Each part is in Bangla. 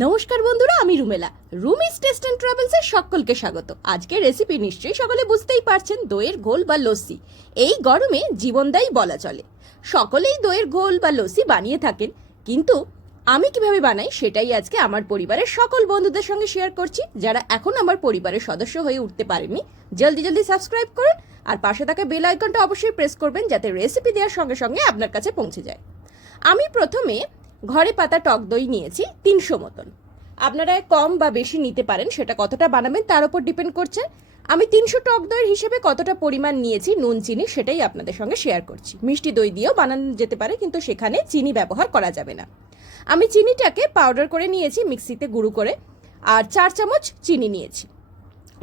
নমস্কার বন্ধুরা, আমি রুমেলা। রুমিস টেস্ট অ্যান্ড ট্রাভেলসের সকলকে স্বাগত। আজকের রেসিপি নিশ্চয়ই সকলে বুঝতেই পারছেন, দইয়ের ঘোল বা লস্যি। এই গরমে জীবনদায়ী বলা চলে। সকলেই দইয়ের ঘোল বা লস্যি বানিয়ে থাকেন, কিন্তু আমি কীভাবে বানাই সেটাই আজকে আমার পরিবারের সকল বন্ধুদের সঙ্গে শেয়ার করছি, যারা এখন আমার পরিবারের সদস্য হয়ে উঠতে পারেনি জলদি জলদি সাবস্ক্রাইব করুন আর পাশে থাকা বেল আইকনটা অবশ্যই প্রেস করবেন, যাতে রেসিপি দেওয়ার সঙ্গে সঙ্গে আপনার কাছে পৌঁছে যায়। আমি প্রথমে ঘরে পাতা, টক দই নিয়েছি, তিনশো মতন। আপনারা কম বা বেশি নিতে পারেন, সেটা কতটা বানাবেন তার উপর ডিপেন্ড করছে। আমি তিনশো টক দইয়ের হিসেবে কতটা পরিমাণ নিয়েছি, নুন, চিনি, সেটাই আপনাদের সঙ্গে শেয়ার করছি। মিষ্টি দই দিয়েও বানানো যেতে পারে, কিন্তু সেখানে চিনি ব্যবহার করা যাবে না। আমি চিনিটাকে পাউডার করে নিয়েছি, মিক্সিতে গুঁড়ো করে, আর চার চামচ চিনি নিয়েছি।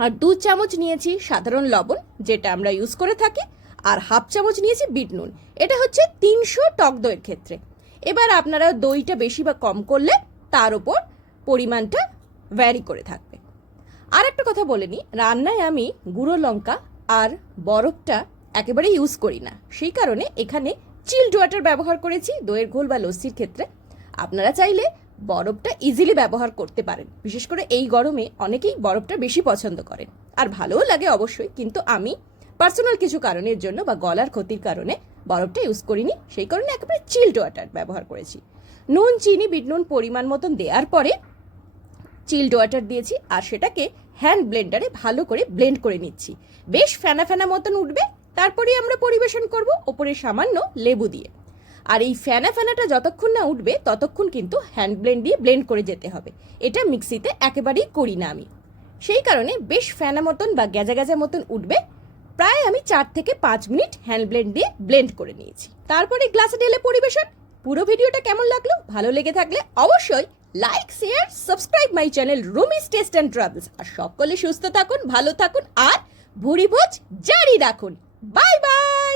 আর দু চামচ নিয়েছি সাধারণ লবণ, যেটা আমরা ইউজ করে থাকি, আর হাফ চামচ নিয়েছি বিট নুন। এটা হচ্ছে তিনশো টক দইয়ের ক্ষেত্রে। এবার আপনারা দইটা বেশি বা কম করলে তার ওপর পরিমাণটা ভ্যারি করে থাকবে। আর একটা কথা বলে নিই, রান্নায় আমি গুঁড়ো লঙ্কা আর বরফটা একেবারে ইউজ করি না। সেই কারণে এখানে চিল্ড ওয়াটার ব্যবহার করেছি, দইয়ের ঘোল বা লস্যির ক্ষেত্রে। আপনারা চাইলে বরফটা ইজিলি ব্যবহার করতে পারেন। বিশেষ করে এই গরমে অনেকেই বরফটা বেশি পছন্দ করেন। আর ভালোও লাগে অবশ্যই, কিন্তু আমি পার্সোনাল কিছু কারণের জন্য বা গলার ক্ষতির কারণে বরফটা ইউজ করিনি, সেই কারণে একেবারে চিল্ড ওয়াটার ব্যবহার করেছি। নুন, চিনি, বিট নুন পরিমাণ মতন দেওয়ার পরে চিল্ড ওয়াটার দিয়েছি আর সেটাকে হ্যান্ড ব্লেন্ডারে ভালো করে ব্লেন্ড করে নিচ্ছি। বেশ ফেনা ফেনা মতন উঠবে, তারপরেই আমরা পরিবেশন করব ওপরে সামান্য লেবু দিয়ে। আর এই ফ্যানা ফ্যানাটা যতক্ষণ না উঠবে, ততক্ষণ কিন্তু হ্যান্ড ব্লেন্ড দিয়ে ব্লেন্ড করে যেতে হবে। এটা মিক্সিতে একেবারেই করি না আমি। সেই কারণে বেশ ফ্যানা মতন বা গ্যাজা গ্যাজা মতন উঠবে, প্রায় চার থেকে পাঁচ মিনিট হ্যান্ড ব্লেন্ড দিয়ে ব্লেন্ড করে নিয়েছি। তারপরে গ্লাসে ঢেলে পরিবেশন। পুরো ভিডিওটা কেমন লাগল, ভালো লেগে থাকলে অবশ্যই like share subscribe my channel Rumi's taste and travels আর সকলে সুস্থ থাকুন, ভালো থাকুন, আর ভুরিভোজ জারি রাখুন। Bye bye